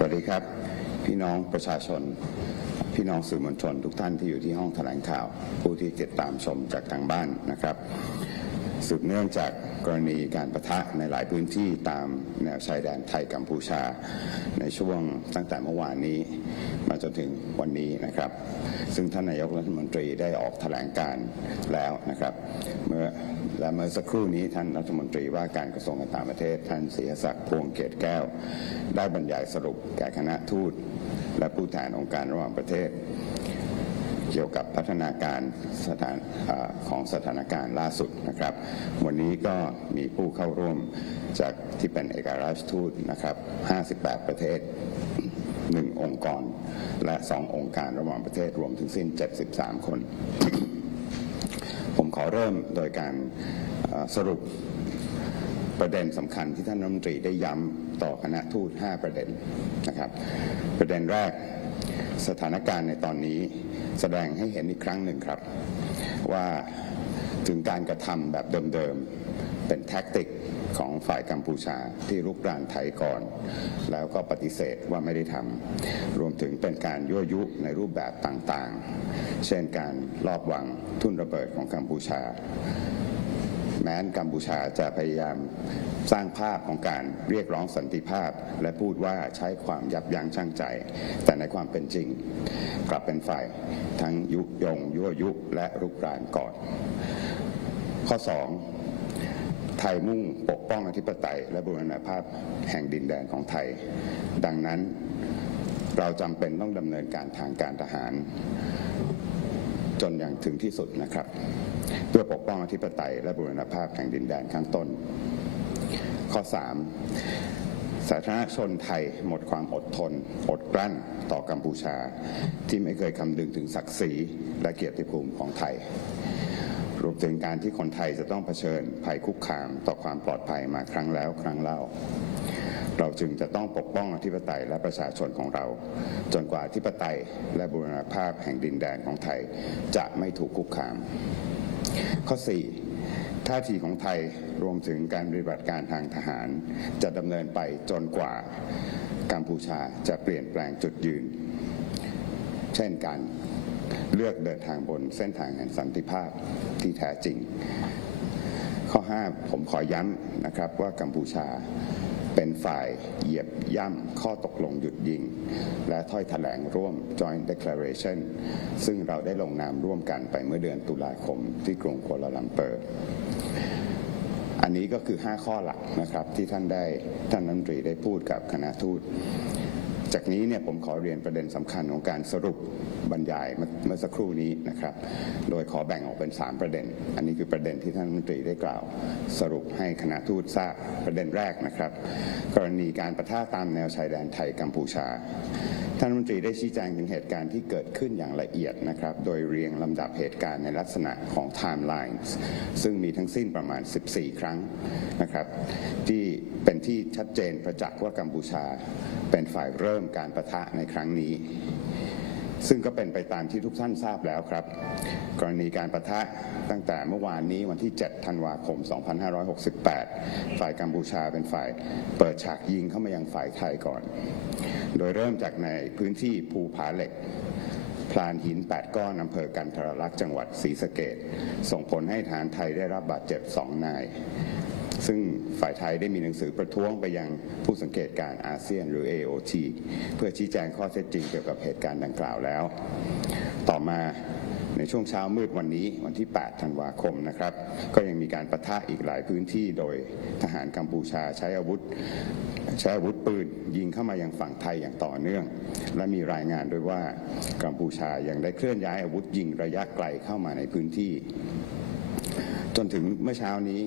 สวัสดีครับพี่น้องประชาชนพี่น้องสื่อมวลชนทุกท่านที่อยู่ที่ห้องแถลงข่าวผู้ที่ติดตามชมจากทางบ้านนะครับ สืบเนื่องจากกรณีการปะทะในหลายพื้นที่ตามแนวชายแดนไทยกัมพูชาในช่วงตั้งแต่เมื่อวานนี้มาจนถึงวันนี้นะครับซึ่งท่านนายกรัฐมนตรีได้ออกแถลงการแล้วนะครับเมื่อสักครู่นี้ท่านรัฐมนตรีว่าการกระทรวงการต่างประเทศท่านศิรศักดิ์พวงเกตแก้วได้บรรยายสรุปแก่คณะทูตและผู้แทนองค์การระหว่างประเทศเกี่ยวกับพัฒนาการของสถานการณ์ล่าสุดนะครับวันนี้ก็มีผู้เข้าร่วมจากที่เป็นเอกอัครราชทูตนะครับ58ประเทศ1องค์กรและ2องค์การระหว่างประเทศรวมถึงสิ้น73คน ผมขอเริ่มโดยการสรุปประเด็นสำคัญที่ท่านรัฐมนตรีได้ย้ำต่อคณะทูต5ประเด็นนะครับประเด็นแรกสถานการณ์ในตอนนี้แสดงให้เห็นอีกครั้งหนึ่งครับว่าถึงการกระทำแบบเดิมๆเป็นแท็กติกของฝ่ายกัมพูชาที่รุกรานไทยก่อนแล้วก็ปฏิเสธว่าไม่ได้ทำรวมถึงเป็นการยั่วยุในรูปแบบต่างๆเช่นการลอบวางทุ่นระเบิดของกัมพูชาแม้นกัมพูชาจะพยายามสร้างภาพของการเรียกร้องสันติภาพและพูดว่าใช้ความยับยั้งชั่งใจแต่ในความเป็นจริงกลับเป็นฝ่ายทั้งยุยงยั่วยุและรุกรานก่อนข้อ2ไทยมุ่งปกป้องอธิปไตยและบูรณาภาพแห่งดินแดนของไทยดังนั้นเราจำเป็นต้องดำเนินการทางการทหารจนอย่างถึงที่สุดนะครับเพื่อปกป้องอธิปไตยและบูรณาภาพแห่งดินแดนข้างต้นข้อ3สาธารณชนไทยหมดความอดทนอดกลั้นต่อกัมพูชาที่ไม่เคยคำนึงถึงศักดิ์ศรีและเกียรติภูมิของไทยรวมถึงการที่คนไทยจะต้องเผชิญภัยคุกคามต่อความปลอดภัยมาครั้งแล้วครั้งเล่าเราจึงจะต้องปกป้องอธิปไตยและประชาชนของเราจนกว่าอธิปไตยและบูรณาภาพแห่งดินแดนของไทยจะไม่ถูกคุกคามข้อ4ท่าทีของไทยรวมถึงการปฏิบัติการทางทหารจะดำเนินไปจนกว่ากัมพูชาจะเปลี่ยนแปลงจุดยืนเช่นการเลือกเดินทางบนเส้นทางแห่งสันติภาพที่แท้จริงข้อ5ผมขอย้ำนะครับว่ากัมพูชาเป็นฝ่ายเหยียบย่ำข้อตกลงหยุดยิงและถ้อยแถลงร่วม Joint Declaration ซึ่งเราได้ลงนามร่วมกันไปเมื่อเดือนตุลาคมที่กรุงกัวลาลัมเปอร์อันนี้ก็คือ5ข้อหลักนะครับที่ท่านรัฐมนตรีได้พูดกับคณะทูตจากนี้เนี่ยผมขอเรียนประเด็นสำคัญของการสรุปบรรยายเมื่อสักครู่นี้นะครับโดยขอแบ่งออกเป็น3ประเด็นอันนี้คือประเด็นที่ท่านรัฐมนตรีได้กล่าวสรุปให้คณะทูตทราบประเด็นแรกนะครับกรณีการปะทะตามแนวชายแดนไทยกัมพูชาท่านรัฐมนตรีได้ชี้แจงถึงเหตุการณ์ที่เกิดขึ้นอย่างละเอียดนะครับโดยเรียงลำดับเหตุการณ์ในลักษณะของ timelines ซึ่งมีทั้งสิ้นประมาณ14ครั้งนะครับที่เป็นที่ชัดเจนประจักษ์ว่ากัมพูชาเป็นฝ่ายเริ่มการปะทะในครั้งนี้ซึ่งก็เป็นไปตามที่ทุกท่านทราบแล้วครับกรณีการปะทะตั้งแต่เมื่อวานนี้วันที่7ธันวาคม2568ฝ่ายกัมพูชาเป็นฝ่ายเปิดฉากยิงเข้ามายังฝ่ายไทยก่อนโดยเริ่มจากในพื้นที่ภูผาเหล็กพลานหิน8ก้อนอำเภอกันทรลักษณ์จังหวัดศรีสะเกษส่งผลให้ทหารไทยได้รับบาดเจ็บ2นายซึ่งฝ่ายไทยได้มีหนังสือประท้วงไปยังผู้สังเกตการณ์อาเซียนหรือ AOT เพื่อชี้แจงข้อเท็จจริงเกี่ยวกับเหตุการณ์ดังกล่าวแล้วต่อมาในช่วงเช้ามืดวันนี้วันที่8ธันวาคมนะครับก็ยังมีการปะทะอีกหลายพื้นที่โดยทหารกัมพูชาใช้อาวุธปืนยิงเข้ามายังฝั่งไทยอย่างต่อเนื่องและมีรายงานด้วยว่ากัมพูชายังได้เคลื่อนย้ายอาวุธยิงระยะไกลเข้ามาในพื้นที่จนถึงเมื่อเช้านี้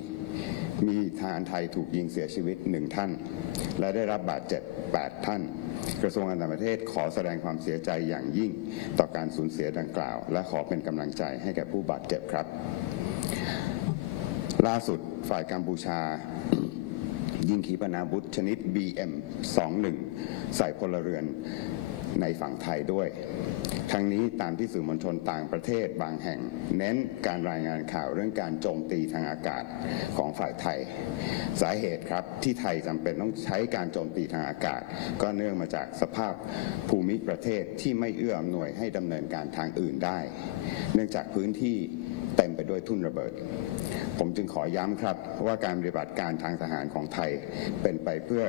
มีทหารไทยถูกยิงเสียชีวิต1ท่านและได้รับบาดเจ็บ8ท่านกระทรวงการต่างประเทศขอแสดงความเสียใจอย่างยิ่งต่อการสูญเสียดังกล่าวและขอเป็นกำลังใจให้แก่ผู้บาดเจ็บครับล่าสุดฝ่ายกัมพูชายิงขีปนาวุธชนิด BM-21 ใส่พลเรือนในฝั่งไทยด้วยทั้งนี้ตามที่สื่อมวลชนต่างประเทศบางแห่งเน้นการรายงานข่าวเรื่องการโจมตีทางอากาศของฝ่ายไทยสาเหตุครับที่ไทยจำเป็นต้องใช้การโจมตีทางอากาศก็เนื่องมาจากสภาพภูมิประเทศที่ไม่เอื้ออำนวยให้ดำเนินการทางอื่นได้เนื่องจากพื้นที่ เต็มไปด้วยทุ่นระเบิดผมจึงขอย้ำครับว่าการปฏิบัติการทางทหารของไทยเป็นไปเพื่อ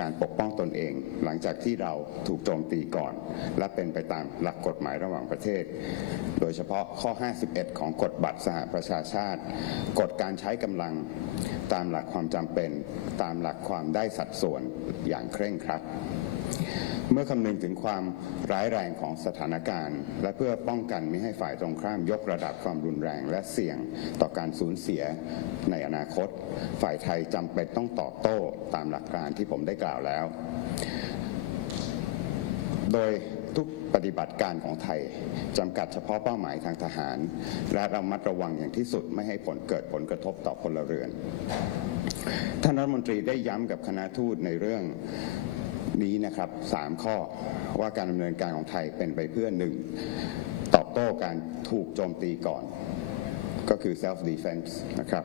การปกป้องตนเองหลังจากที่เราถูกโจมตีก่อนและเป็นไปตามหลักกฎหมายระหว่างประเทศโดยเฉพาะข้อ 51 ของกฎบัตรสหประชาชาติกฎการใช้กำลังตามหลักความจำเป็นตามหลักความได้สัดส่วนอย่างเคร่งครัดเมื่อคำนึงถึงความร้ายแรงของสถานการณ์และเพื่อป้องกันไม่ให้ฝ่ายตรงข้ามยกระดับความรุนแรงและเสี่ยงต่อการสูญเสียในอนาคตฝ่ายไทยจำเป็นต้องตอบโต้ตามหลักการที่ผมได้กล่าวแล้วโดยทุกปฏิบัติการของไทยจำกัดเฉพาะเป้าหมายทางทหารและระมัดระวังอย่างที่สุดไม่ให้เกิดผลกระทบต่อพลเรือนท่านรัฐมนตรีได้ย้ำกับคณะทูตในเรื่องนี้นะครับ3ข้อว่าการดำเนินการของไทยเป็นไปเพื่อ 1. ตอบโต้การถูกโจมตีก่อนก็คือ self defense นะครับ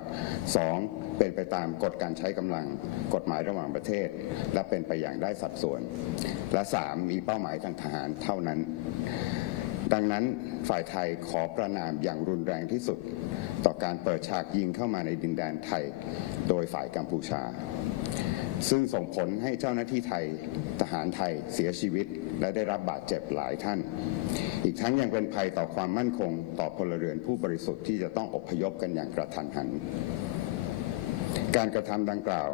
2. เป็นไปตามกฎการใช้กำลังกฎหมายระหว่างประเทศและเป็นไปอย่างได้สัดส่วนและ 3. มีเป้าหมายทางทหารเท่านั้นดังนั้นฝ่ายไทยขอประณามอย่างรุนแรงที่สุดต่อการเปิดฉากยิงเข้ามาในดินแดนไทยโดยฝ่ายกัมพูชาซึ่งส่งผลให้เจ้าหน้าที่ไทยทหารไทยเสียชีวิตและได้รับบาดเจ็บหลายท่านอีกทั้งยังเป็นภัยต่อความมั่นคงต่อพลเรือนผู้บริสุทธิ์ที่จะต้องอพยพกันอย่างกระทันหันการกระทำดังกล่าว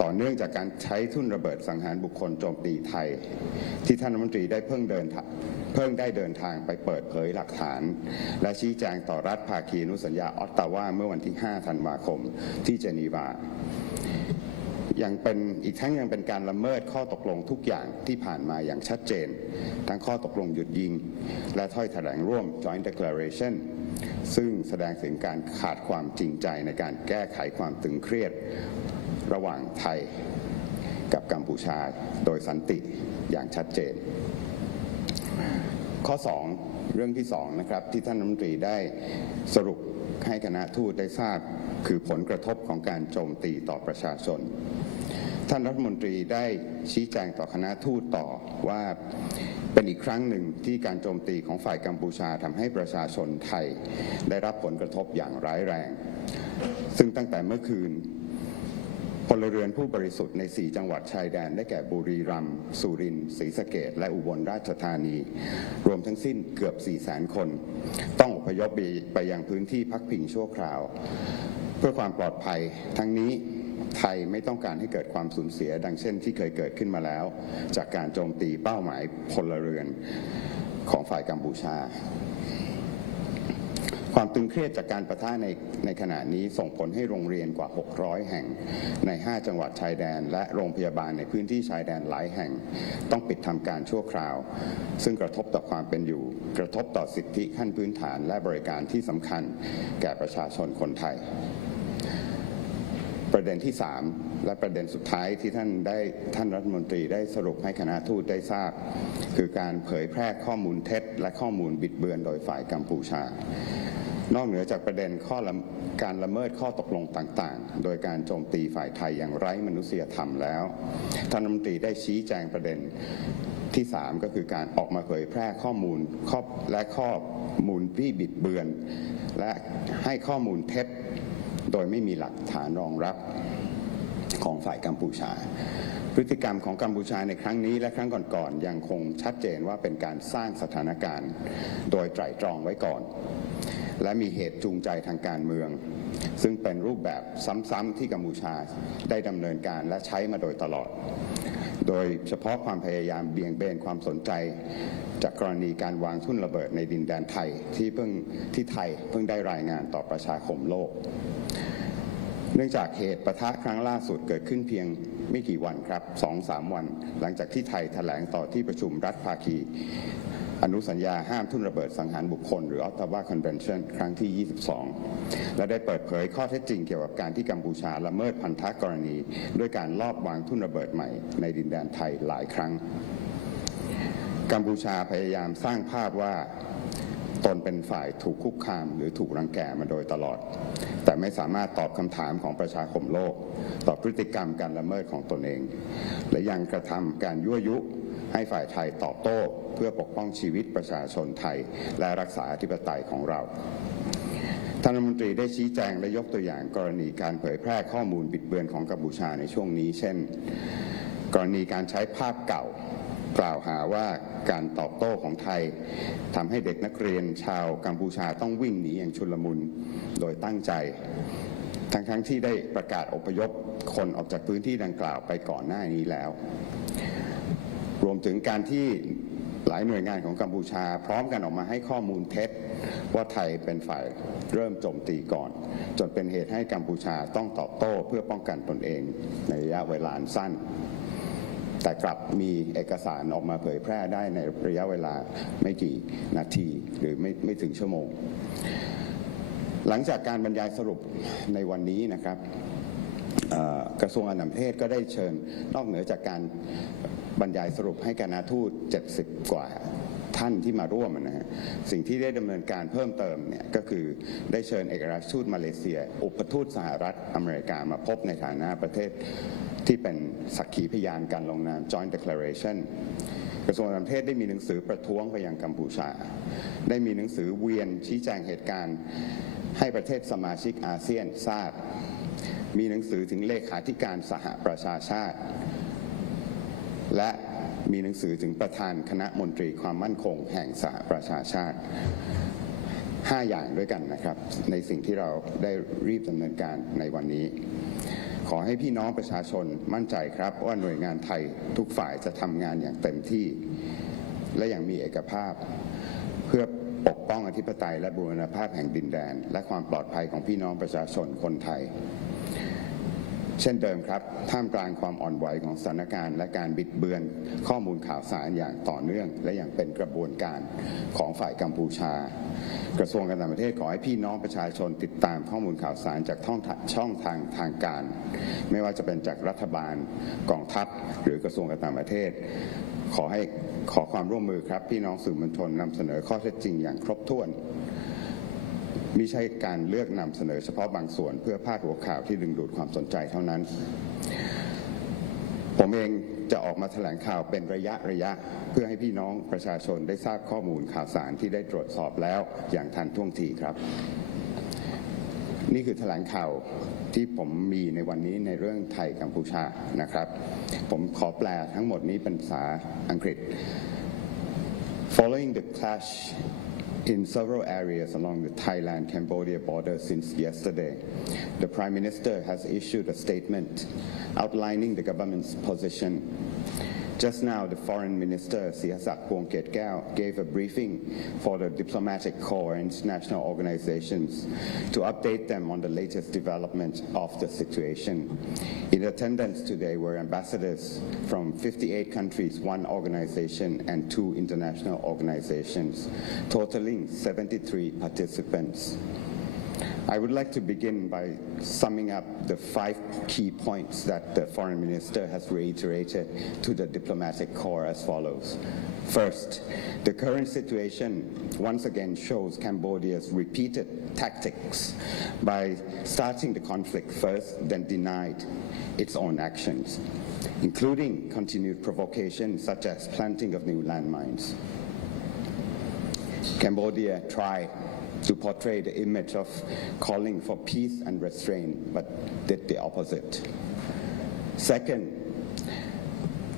ต่อเนื่องจากการใช้ทุ่นระเบิดสังหารบุคคลโจมตีไทยที่ท่านรัฐมนตรีได้เพิ่งได้เดินทางไปเปิดเผยหลักฐานและชี้แจงต่อรัฐภาคีอนุสัญญาออตตาวาเมื่อวันที่ 5 ธันวาคมที่เจนีวายังเป็นการละเมิดข้อตกลงทุกอย่างที่ผ่านมาอย่างชัดเจนทั้งข้อตกลงหยุดยิงและถ้อยแถลงร่วม Joint Declaration ซึ่งแสดงถึงการขาดความจริงใจในการแก้ไขความตึงเครียดระหว่างไทยกับกัมพูชาโดยสันติอย่างชัดเจนข้อ 2 เรื่องที่ 2 นะครับที่ท่านรัฐมนตรีได้สรุปให้คณะทูตได้ทราบคือผลกระทบของการโจมตีต่อประชาชนท่านรัฐมนตรีได้ชี้แจงต่อคณะทูตต่อว่าเป็นอีกครั้งหนึ่งที่การโจมตีของฝ่ายกัมพูชาทำให้ประชาชนไทยได้รับผลกระทบอย่างร้ายแรงซึ่งตั้งแต่เมื่อคืนพลเรือนผู้บริสุทธิ์ใน4จังหวัดชายแดนได้แก่บุรีรัมย์สุรินทร์ศรีสะเกษและอุบลราชธานีรวมทั้งสิ้นเกือบ 400,000 คนต้องอพยพไปยังพื้นที่พักพิงชั่วคราวเพื่อความปลอดภัยทั้งนี้ไทยไม่ต้องการให้เกิดความสูญเสียดังเช่นที่เคยเกิดขึ้นมาแล้วจากการโจมตีเป้าหมายพลเรือนของฝ่ายกัมพูชาความตึงเครียดจากการปะทะในขณะนี้ส่งผลให้โรงเรียนกว่า600แห่งใน5จังหวัดชายแดนและโรงพยาบาลในพื้นที่ชายแดนหลายแห่งต้องปิดทำการชั่วคราวซึ่งกระทบต่อความเป็นอยู่กระทบต่อสิทธิขั้นพื้นฐานและบริการที่สำคัญแก่ประชาชนคนไทยประเด็นที่ 3 และประเด็นสุดท้ายที่ท่านรัฐมนตรีได้สรุปให้คณะทูตได้ทราบคือการเผยแพร่ข้อมูลเท็จและข้อมูลบิดเบือนโดยฝ่ายกัมพูชานอกเหนือจากประเด็นการละเมิดข้อตกลงต่างๆโดยการโจมตีฝ่ายไทยอย่างไร้มนุษยธรรมแล้วท่านรัฐมนตรีได้ชี้แจงประเด็นที่ 3 ก็คือการออกมาเผยแพร่ข้อมูลที่บิดเบือนและให้ข้อมูลเท็จโดยไม่มีหลักฐานรองรับของฝ่ายกัมพูชาพฤติกรรมของกัมพูชาในครั้งนี้และครั้งก่อนๆยังคงชัดเจนว่าเป็นการสร้างสถานการณ์โดยไตร่ตรองไว้ก่อนและมีเหตุจูงใจทางการเมืองซึ่งเป็นรูปแบบซ้ำๆที่กัมพูชาได้ดำเนินการและใช้มาโดยตลอดโดยเฉพาะความพยายามเบี่ยงเบนความสนใจจากกรณีการวางทุ่นระเบิดในดินแดนไทยที่ไทยเพิ่งได้รายงานต่อประชาคมโลกเนื่องจากเหตุปะทะครั้งล่าสุดเกิดขึ้นเพียงไม่กี่วันครับ 2-3 วันหลังจากที่ไทยแถลงต่อที่ประชุมรัฐภาคีอนุสัญญาห้ามทุ่นระเบิดสังหารบุคคลหรือ Ottawa Convention ครั้งที่ 22 และได้เปิดเผยข้อเท็จจริงเกี่ยวกับการที่กัมพูชาละเมิดพันธกรณีด้วยการลอบวางทุ่นระเบิดใหม่ในดินแดนไทยหลายครั้งกัมพูชาพยายามสร้างภาพว่าตนเป็นฝ่ายถูกคุกคามหรือถูกรังแกมาโดยตลอดแต่ไม่สามารถตอบคำถามของประชาคมโลกต่อพฤติกรรมการละเมิดของตนเองและยังกระทำการยั่วยุให้ฝ่ายไทยตอบโต้เพื่อปกป้องชีวิตประชาชนไทยและรักษาอธิปไตยของเรา ท่านรัฐมนตรีได้ชี้แจงและยกตัวอย่างกรณีการเผยแพร่ข้อมูลบิดเบือนของกัมพูชาในช่วงนี้เช่นกรณีการใช้ภาพเก่ากล่าวหาว่าการตอบโต้ของไทยทำให้เด็กนักเรียนชาวกัมพูชาต้องวิ่งหนีอย่างชุลมุนโดยตั้งใจทั้งที่ได้ประกาศอพยพคนออกจากพื้นที่ดังกล่าวไปก่อนหน้านี้แล้วรวมถึงการที่หลายหน่วยงานของกัมพูชาพร้อมกันออกมาให้ข้อมูลเท็จว่าไทยเป็นฝ่ายเริ่มโจมตีก่อนจนเป็นเหตุให้กัมพูชาต้องตอบโต้เพื่อป้องกันตนเองในระยะเวลาสั้นแต่กลับมีเอกสารออกมาเผยแพร่ได้ในระยะเวลาไม่กี่นาทีหรือไม่ถึงชั่วโมงหลังจากการบรรยายสรุปในวันนี้นะครับกระทรวงการต่างประเทศก็ได้เชิญนอกเหนือจากการบรรยายสรุปให้คณะทูต70 กว่าท่านที่มาร่วมนะฮะสิ่งที่ได้ดำเนินการเพิ่มเติมเนี่ยก็คือได้เชิญเอกอัครราชทูตมาเลเซียอุปทูตสหรัฐอเมริกามาพบในฐานะประเทศที่เป็นสักขีพยานการลงนาม Joint Declaration กระทรวงต่างประเทศได้มีหนังสือประท้วงไปยังกัมพูชาได้มีหนังสือเวียนชี้แจงเหตุการณ์ให้ประเทศสมาชิกอาเซียนทราบมีหนังสือถึงเลขาธิการสหประชาชาติและมีหนังสือถึงประธานคณะมนตรีความมั่นคงแห่งสหประชาชาติ5 อย่างด้วยกันนะครับในสิ่งที่เราได้รีบดำเนินการในวันนี้ขอให้พี่น้องประชาชนมั่นใจครับว่าหน่วยงานไทยทุกฝ่ายจะทำงานอย่างเต็มที่และอย่างมีเอกภาพเพื่อปกป้องอธิปไตยและบูรณภาพแห่งดินแดนและความปลอดภัยของพี่น้องประชาชนคนไทยเช่นเดิมครับท่ามกลางความอ่อนไหวของสถานการณ์และการบิดเบือนข้อมูลข่าวสารอย่างต่อเนื่องและอย่างเป็นกระบวนการของฝ่ายกัมพูชากระทรวงการต่างประเทศขอให้พี่น้องประชาชนติดตามข้อมูลข่าวสารจากช่องทางการไม่ว่าจะเป็นจากรัฐบาลกองทัพหรือกระทรวงการต่างประเทศขอความร่วมมือครับพี่น้องสื่อมวลชนนำเสนอข้อเท็จจริงอย่างครบถ้วนมิใช่การเลือกนำเสนอเฉพาะบางส่วนเพื่อพาดหัวข่าวที่ดึงดูดความสนใจเท่านั้นผมเองจะออกมาแถลงข่าวเป็นระยะเพื่อให้พี่น้องประชาชนได้ทราบข้อมูลข่าวสารที่ได้ตรวจสอบแล้วอย่างทันท่วงทีครับนี่คือแถลงข่าวที่ผมมีในวันนี้ในเรื่องไทยกัมพูชานะครับผมขอแปลทั้งหมดนี้เป็นภาษาอังกฤษ Following the clash in several areas along the Thailand-Cambodia border since yesterday, the Prime Minister has issued a statement outlining the government's position. Just now, the Foreign Minister, Sihasak Phuongketkaew, gave a briefing for the diplomatic corps and international organizations to update them on the latest development of the situation. In attendance today were ambassadors from 58 countries, 1 organization, and 2 international organizations, totaling 73 participants. I would like to begin by summing up the 5 key points that the Foreign Minister has reiterated to the diplomatic corps as follows. First, the current situation once again shows Cambodia's repeated tactics by starting the conflict first, then denied its own actions, including continued provocation such as planting of new landmines. Cambodia tried to portray the image of calling for peace and restraint, but did the opposite. Second,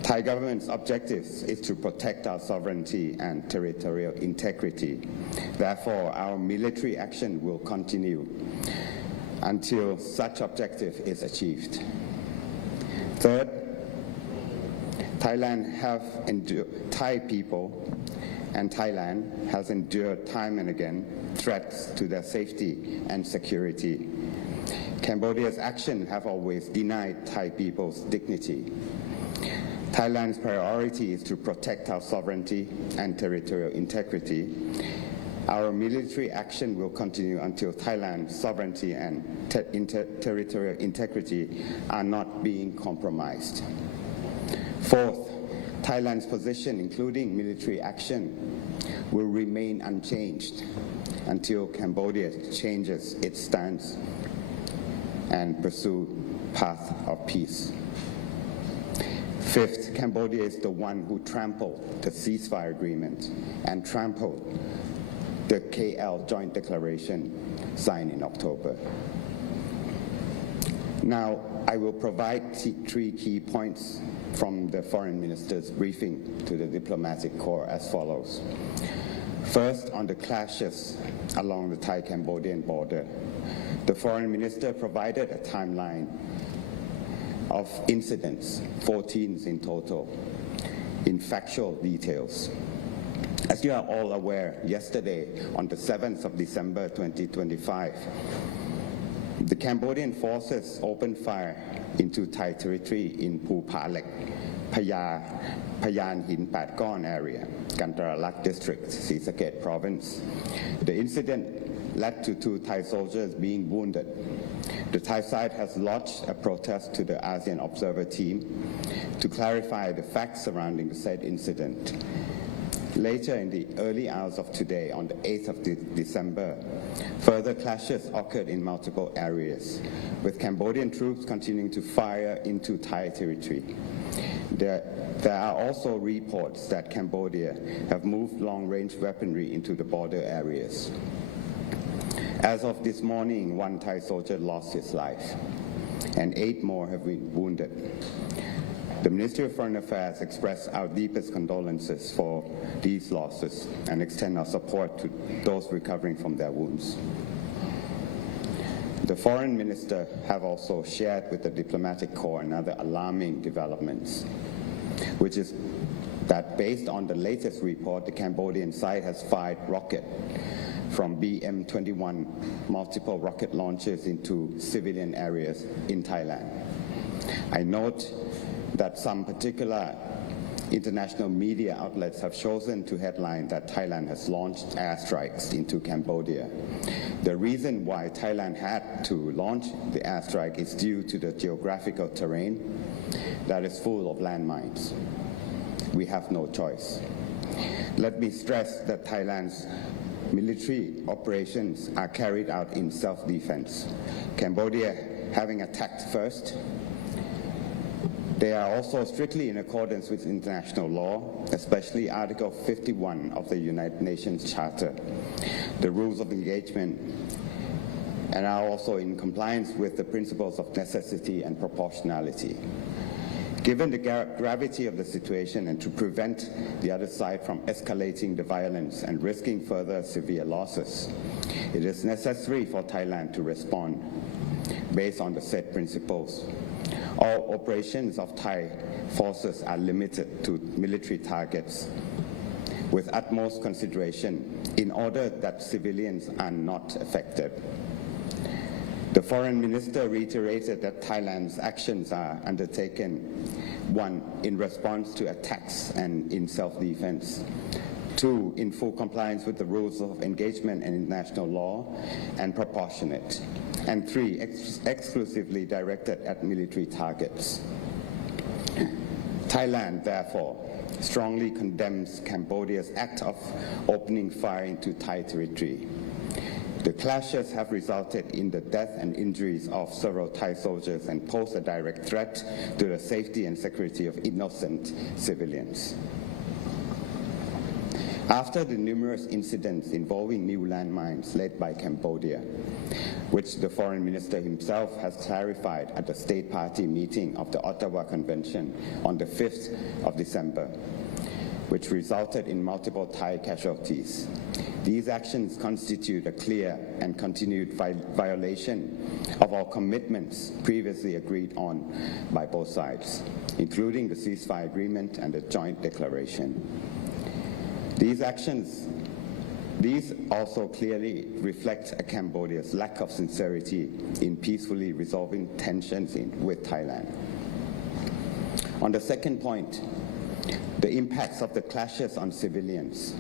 Thai government's objectives is to protect our sovereignty and territorial integrity. Therefore, our military action will continue until such objective is achieved. Third, Thai people and Thailand has endured time and again threats to their safety and security. Cambodia's actions have always denied Thai people's dignity. Thailand's priority is to protect our sovereignty and territorial integrity. Our military action will continue until Thailand's sovereignty and territorial integrity are not being compromised. Fourth, Thailand's position, including military action, will remain unchanged until Cambodia changes its stance and pursue path of peace. Fifth, Cambodia is the one who trampled the ceasefire agreement and trampled the KL Joint Declaration signed in October. Now, I will provide three key points from the Foreign Minister's briefing to the diplomatic corps as follows. First, on the clashes along the Thai-Cambodian border, the Foreign Minister provided a timeline of incidents, 14 in total, in factual details. As you are all aware, yesterday, on the 7th of December 2025, the Cambodian forces opened fire into Thai territory in Phu Phalek, Payan Hin Pat Gon area, Kantaralak district,ศรีสะเกษ province. The incident led to 2 Thai soldiers being wounded. The Thai side has lodged a protest to the ASEAN Observer Team to clarify the facts surrounding the said incident. Later in the early hours of today, on the 8th of December, further clashes occurred in multiple areas, with Cambodian troops continuing to fire into Thai territory. There are also reports that Cambodia have moved long-range weaponry into the border areas. As of this morning, 1 Thai soldier lost his life, and 8 more have been wounded. The Ministry of Foreign Affairs expressed our deepest condolences for these losses and extend our support to those recovering from their wounds. The Foreign Minister have also shared with the diplomatic corps another alarming developments, which is that based on the latest report, the Cambodian side has fired rocket from BM-21 multiple rocket launches into civilian areas in Thailand. I note that some particular international media outlets have chosen to headline that Thailand has launched airstrikes into Cambodia. The reason why Thailand had to launch the airstrike is due to the geographical terrain that is full of landmines. We have no choice. Let me stress that Thailand's military operations are carried out in self-defense. Cambodia having attacked first. They are also strictly in accordance with international law, especially Article 51 of the United Nations Charter, the rules of engagement, and are also in compliance with the principles of necessity and proportionality. Given the gravity of the situation and to prevent the other side from escalating the violence and risking further severe losses, it is necessary for Thailand to respond based on the said principles. All operations of Thai forces are limited to military targets with utmost consideration in order that civilians are not affected. The Foreign Minister reiterated that Thailand's actions are undertaken, 1, in response to attacks and in self-defense, 2, in full compliance with the rules of engagement and international law and proportionate, and 3, exclusively directed at military targets. Thailand, therefore, strongly condemns Cambodia's act of opening fire into Thai territory. The clashes have resulted in the death and injuries of several Thai soldiers and pose a direct threat to the safety and security of innocent civilians. After the numerous incidents involving new landmines led by Cambodia, which the Foreign Minister himself has clarified at the State Party meeting of the Ottawa Convention on the 5th of December, which resulted in multiple Thai casualties. These actions constitute a clear and continued violation of our commitments previously agreed on by both sides, including the ceasefire agreement and the joint declaration. These also clearly reflect Cambodia's lack of sincerity in peacefully resolving tensions with Thailand. On the second point, the impacts of the clashes on civilians.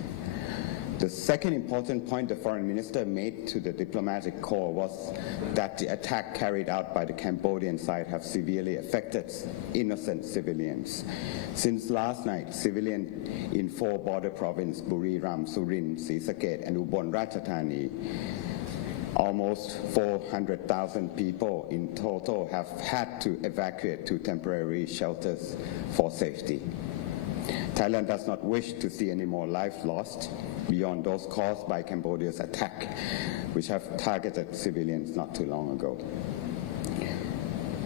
The second important point the Foreign Minister made to the diplomatic corps was that the attack carried out by the Cambodian side have severely affected innocent civilians. Since last night, civilians in 4 border provinces, Buriram, Surin,ศรีสะเกษ and Ubon Ratchathani, almost 400,000 people in total have had to evacuate to temporary shelters for safety. Thailand does not wish to see any more lives lost beyond those caused by Cambodia's attack, which have targeted civilians not too long ago.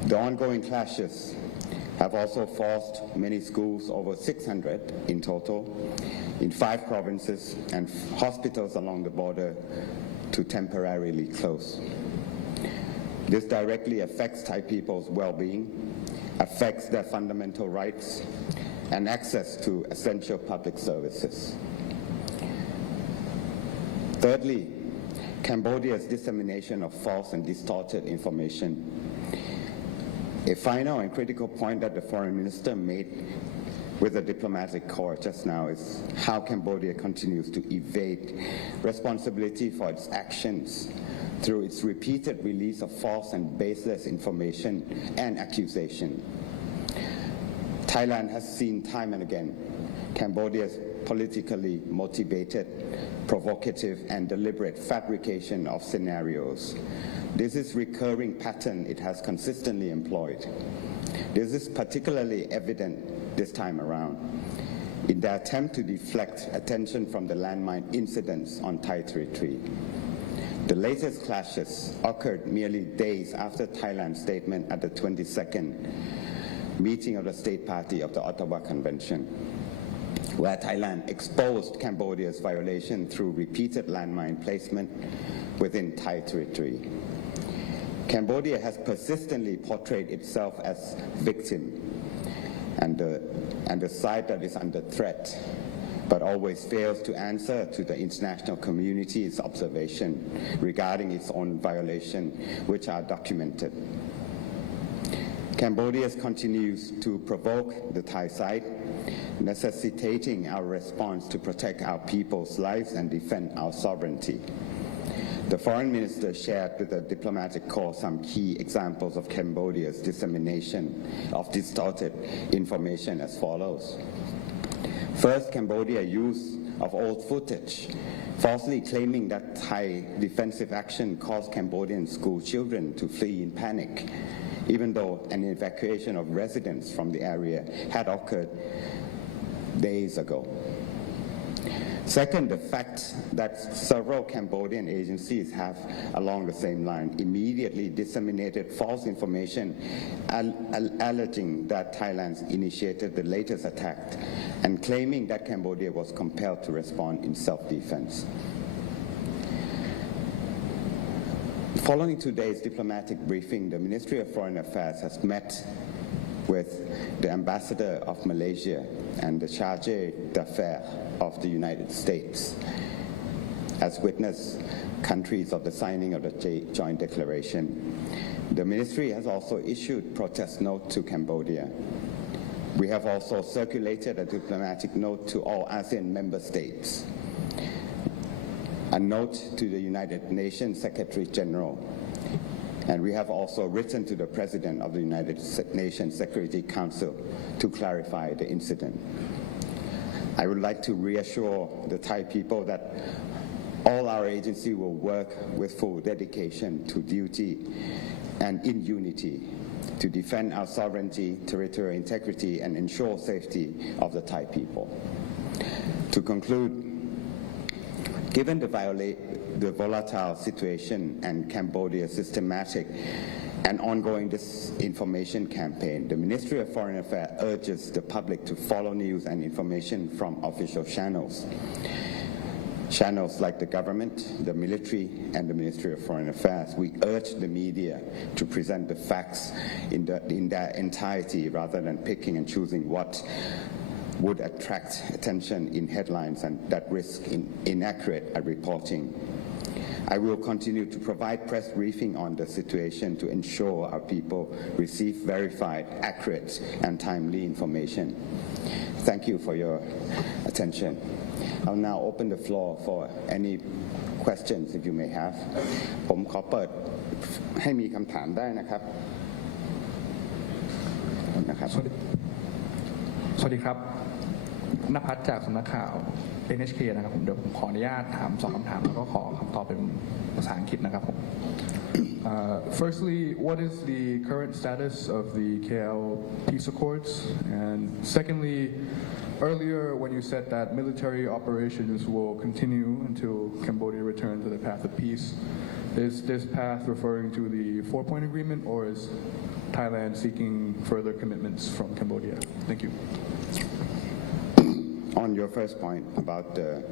The ongoing clashes have also forced many schools, over 600 in total, in 5 provinces and hospitals along the border to temporarily close. This directly affects Thai people's well-being, affects their fundamental rights and access to essential public services. Thirdly, Cambodia's dissemination of false and distorted information. A final and critical point that the Foreign Minister made with the diplomatic corps just now is how Cambodia continues to evade responsibility for its actions through its repeated release of false and baseless information and accusation. Thailand has seen time and again Cambodia's politically motivated, provocative and deliberate fabrication of scenarios. This is a recurring pattern it has consistently employed. This is particularly evident this time around in the attempt to deflect attention from the landmine incidents on Thai territory. The latest clashes occurred merely days after Thailand's statement at the 22nd meeting of the State Party of the Ottawa Convention, where Thailand exposed Cambodia's violation through repeated landmine placement within Thai territory. Cambodia has persistently portrayed itself as victim and the side that is under threat, but always fails to answer to the international community's observation regarding its own violation, which are documented. Cambodia continues to provoke the Thai side, necessitating our response to protect our people's lives and defend our sovereignty. The Foreign Minister shared with the diplomatic corps some key examples of Cambodia's dissemination of distorted information as follows. First, Cambodia's use of old footage, falsely claiming that Thai defensive action caused Cambodian school children to flee in panic, even though an evacuation of residents from the area had occurred days ago. Second, the fact that several Cambodian agencies have, along the same line, immediately disseminated false information alleging that Thailand initiated the latest attack and claiming that Cambodia was compelled to respond in self-defense. Following today's diplomatic briefing, the Ministry of Foreign Affairs has met with the Ambassador of Malaysia and the Charge d'Affaires of the United States as witness countries of the signing of the joint declaration. The Ministry has also issued protest note to Cambodia. We have also circulated a diplomatic note to all ASEAN member states, a note to the United Nations Secretary General, and we have also written to the President of the United Nations Security Council to clarify the incident. I would like to reassure the Thai people that all our agencies will work with full dedication to duty and in unity to defend our sovereignty, territorial integrity, and ensure safety of the Thai people. To conclude, given the volatile situation and Cambodia's systematic and ongoing disinformation campaign, the Ministry of Foreign Affairs urges the public to follow news and information from official channels. Channels like the government, the military, and the Ministry of Foreign Affairs. We urge the media to present the facts in their entirety rather than picking and choosing what would attract attention in headlines and that risk inaccurate reporting. I will continue to provide press briefing on the situation to ensure our people receive verified, accurate, and timely information. Thank you for your attention. I'll now open the floor for any questions if you may have. ผมขอเปิดให้มีคำถามได้นะครับ สวัสดีครับณภัทรจากสำนักข่าว NHK นะครับผมเดี๋ยวผมขออนุญาตถาม2คำถามแล้วก็ขอคำตอบเป็นภาษาอังกฤษนะครับผม Firstly, what is the current status of the KL peace accords? And secondly, earlier when you said that military operations will continue until Cambodia returns to the path of peace, is this path referring to the 4-point agreement, or is Thailand seeking further commitments from Cambodia? Thank you. On your first point about the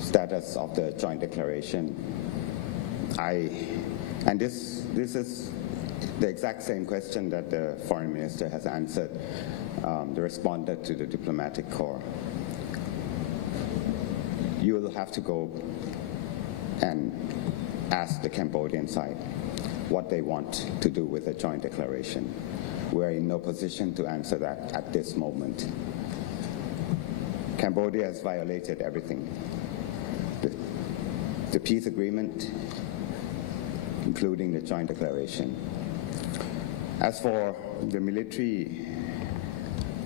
status of the joint declaration, and this is the exact same question that the foreign minister has answered, responded to the diplomatic corps. You will have to go and ask the Cambodian side what they want to do with the joint declaration. We are in no position to answer that at this moment. Cambodia has violated everything. The peace agreement, including the joint declaration. As for the military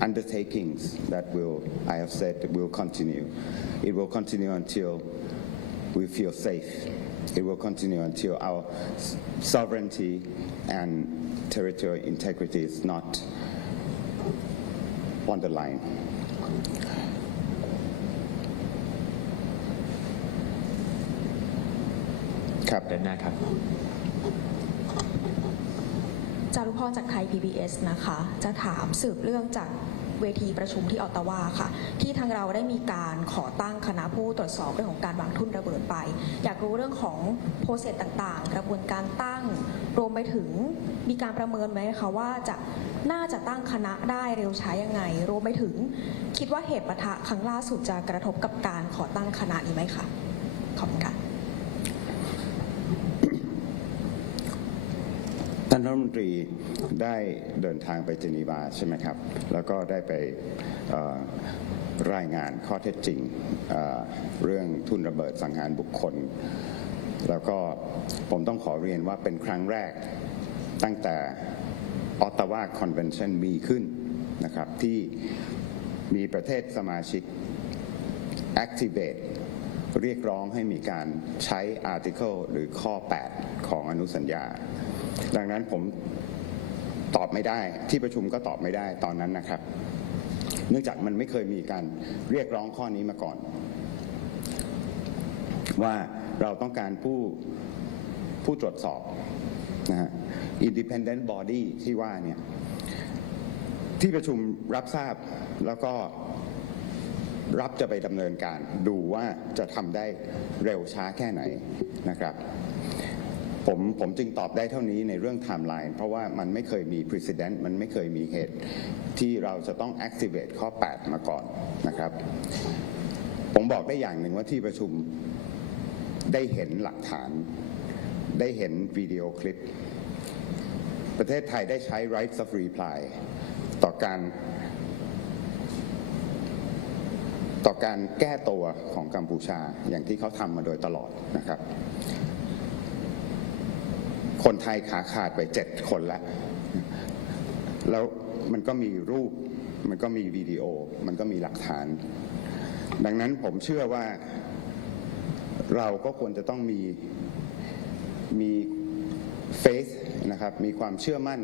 undertakings that I have said will continue. It will continue until we feel safe. It will continue until our sovereignty and territorial integrity is not on the line. ครับ เดินหน้าครับ จารุพรจากไทย PBS นะคะจะถามสืบเรื่องจากเวทีประชุมที่ออตตาวาค่ะที่ทางเราได้มีการขอตั้งคณะผู้ตรวจสอบเรื่องของการวางทุ่นระเบิดไปอยากรู้เรื่องของโปรเซสต่างๆกระบวนการตั้งรวมไปถึงมีการประเมินไหมคะว่าน่าจะตั้งคณะได้เร็วช้ายังไงรวมไปถึงคิดว่าเหตุปะทะครั้งล่าสุดจะกระทบกับการขอตั้งคณะนี้ไหมคะขอบคุณค่ะท่านรัฐมนตรีได้เดินทางไปเจนีวาใช่ไหมครับแล้วก็ได้ไปรายงานข้อเท็จจริงเรื่องทุ่นระเบิดสังหารบุคคลแล้วก็ผมต้องขอเรียนว่าเป็นครั้งแรกตั้งแต่ออตตาวาคอนเวนชั่นมีขึ้นนะครับที่มีประเทศสมาชิก activate เรียกร้องให้มีการใช้ article หรือข้อ 8 ของอนุสัญญาดังนั้นผมตอบไม่ได้ที่ประชุมก็ตอบไม่ได้ตอนนั้นนะครับเนื่องจากมันไม่เคยมีการเรียกร้องข้อนี้มาก่อนว่าเราต้องการผู้ตรวจสอบนะฮะ independent body ที่ว่าเนี่ยที่ประชุมรับทราบแล้วก็รับจะไปดำเนินการดูว่าจะทำได้เร็วช้าแค่ไหนนะครับผมจึงตอบได้เท่านี้ในเรื่องไทม์ไลน์เพราะว่ามันไม่เคยมี precedent มันไม่เคยมีเหตุที่เราจะต้อง activate ข้อ 8 มาก่อนนะครับผมบอกได้อย่างหนึ่งว่าที่ประชุมได้เห็นหลักฐานได้เห็นวิดีโอคลิปประเทศไทยได้ใช้ rights of reply ต่อการแก้ตัวของกัมพูชาอย่างที่เขาทำมาโดยตลอดนะครับคนไทยขาขาดไป7 คนแล้วมันก็มีรูปมันก็มีวิดีโอมันก็มีหลักฐานดังนั้นผมเชื่อว่าเราก็ควรจะต้องมีเฟซนะครับมีความเชื่อมั่น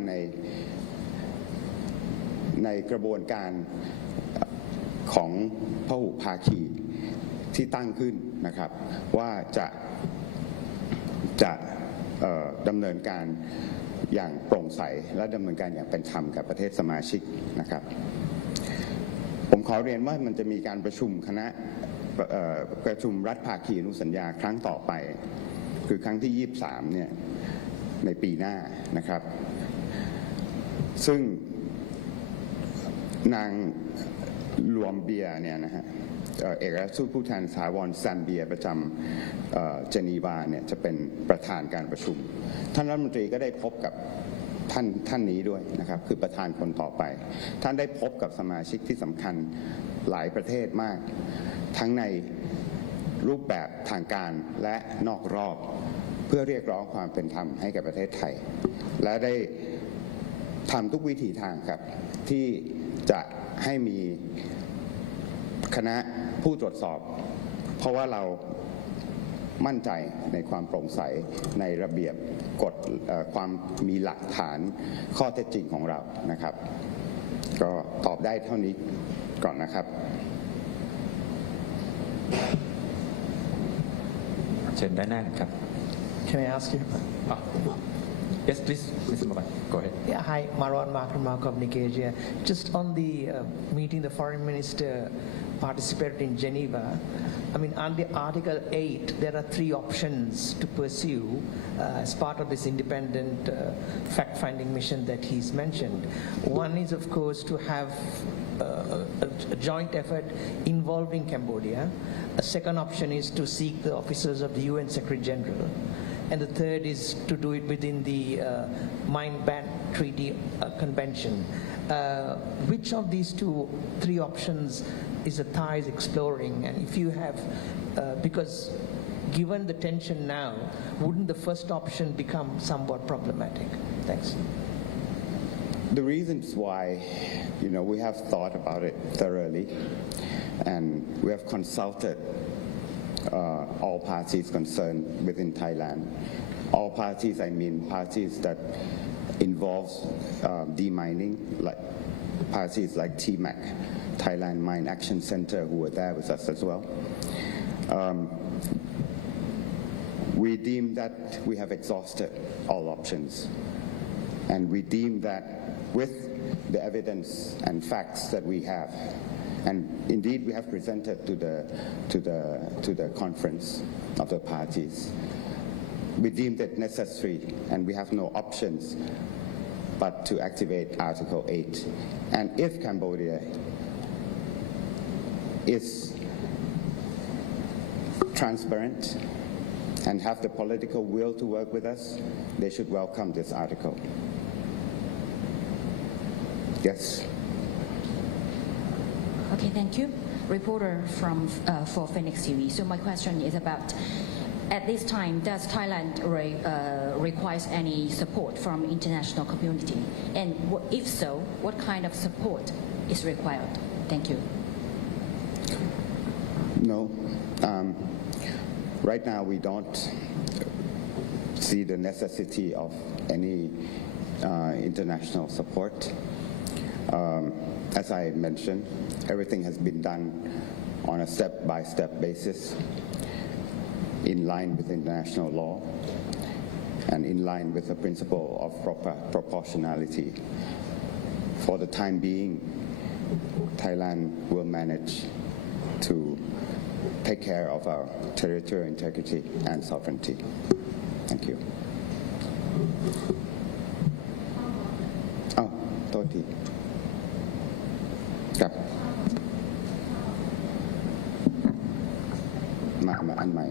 ในกระบวนการของพหุภาคีที่ตั้งขึ้นนะครับว่าจะดำเนินการอย่างโปร่งใสและดำเนินการอย่างเป็นธรรมกับประเทศสมาชิกนะครับผมขอเรียนว่ามันจะมีการประชุมคณะประชุมรัฐภาคีอนุสัญญาครั้งต่อไปคือครั้งที่23เนี่ยในปีหน้านะครับซึ่งนางรวมเบียเนี่ยนะฮะเอกอัครราชทูตผู้แทนถาวรแซมเบียประจำเจนีวาเนี่ยจะเป็นประธานการประชุมท่านรัฐมนตรีก็ได้พบกับท่านนี้ด้วยนะครับคือประธานคนต่อไปท่านได้พบกับสมาชิกที่สำคัญหลายประเทศมากทั้งในรูปแบบทางการและนอกรอบเพื่อเรียกร้องความเป็นธรรมให้กับประเทศไทยและได้ทำทุกวิถีทางครับที่จะให้มีคณะผู้ตรวจสอบเพราะว่าเรามั่นใจในความโปร่งใสในระเบียบกฎความมีหลักฐานข้อเท็จจริงของเรานะครับ ก็ตอบได้เท่านี้ก่อนนะครับ เชิญด้านหน้าครับ Can I ask you? Yes please Mr. Maban go ahead Yeah, hi, Marwan Mark of Nigeria. Just on the meeting the foreign minister participated in Geneva, I mean, under Article 8, there are 3 options to pursue as part of this independent fact-finding mission that he's mentioned. One is, of course, to have a joint effort involving Cambodia. A second option is to seek the officers of the UN Secretary General. And the third is to do it within the Mine Ban Treaty Convention. Which of these 3 options is the Thais exploring? And if you have, because given the tension now, wouldn't the first option become somewhat problematic? Thanks. The reasons why, we have thought about it thoroughly, and we have consulted all parties concerned within Thailand. All parties, I mean parties that involves demining, like parties like TMAC, Thailand Mine Action Center, who were there with us as well. We deem that we have exhausted all options, and we deem that with the evidence and facts that we have, and indeed we have presented to the conference of the parties, we deemed it necessary, and we have no options but to activate Article 8. And if Cambodia is transparent and have the political will to work with us, they should welcome this article. Yes. Okay, thank you. Reporter for Phoenix TV. So my question is about, at this time, does Thailand requires any support from international community? And if so, what kind of support is required? Thank you. No. Right now, we don't see the necessity of any international support. As I mentioned, everything has been done on a step-by-step basis in line with international law and in line with the principle of proportionality. For the time being, Thailand will manage to take care of our territorial integrity and sovereignty. Thank you. โทษทีครับมาอันใหม่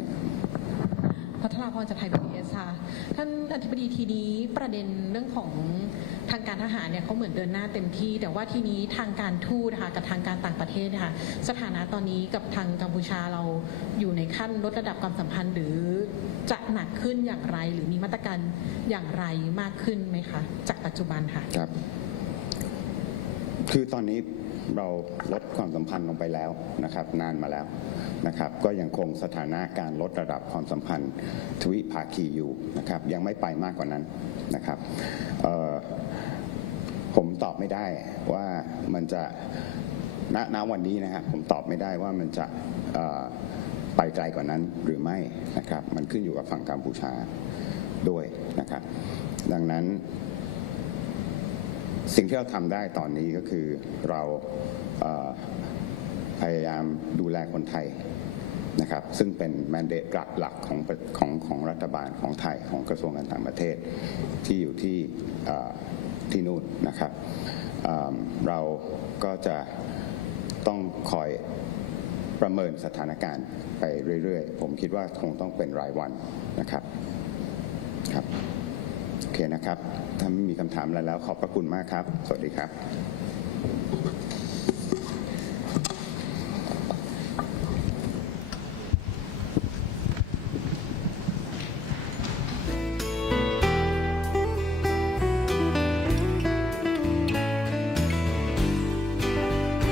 พัฒนาพรจากไทย PBS ค่ะท่านอธิบดีทีนี้ประเด็นเรื่องของทางการทหารเนี่ยเขาเหมือนเดินหน้าเต็มที่แต่ว่าทีนี้ทางการทูตนะคะกับทางการต่างประเทศนะคะสถานะตอนนี้กับทางกัมพูชาเราอยู่ในขั้นลดระดับความสัมพันธ์หรือจะหนักขึ้นอย่างไรหรือมีมาตรการอย่างไรมากขึ้นไหมคะจากปัจจุบันค่ะครับคือตอนนี้เราลดความสัมพันธ์ลงไปแล้วนะครับนานมาแล้วนะครับก็ยังคงสถานะการลดระดับความสัมพันธ์ทวิภาคีอยู่นะครับยังไม่ไปมากกว่านั้นนะครับผมตอบไม่ได้ว่ามันจะณวันนี้นะครับผมตอบไม่ได้ว่ามันจะไปไกลกว่านั้นหรือไม่นะครับมันขึ้นอยู่กับฝั่งกัมพูชาด้วยนะครับดังนั้นสิ่งที่เราทำได้ตอนนี้ก็คือเราพยายามดูแลคนไทยนะครับซึ่งเป็นแมนเดตหลักของรัฐบาลของไทยของกระทรวงการต่างประเทศที่อยู่ที่นู่นนะครับเราก็จะต้องคอยประเมินสถานการณ์ไปเรื่อยๆผมคิดว่าคงต้องเป็นรายวันนะครับครับโอเคนะครับถ้าไม่มีคำถามอะไรแล้วขอบพระคุณมากครับสวัสดีครับ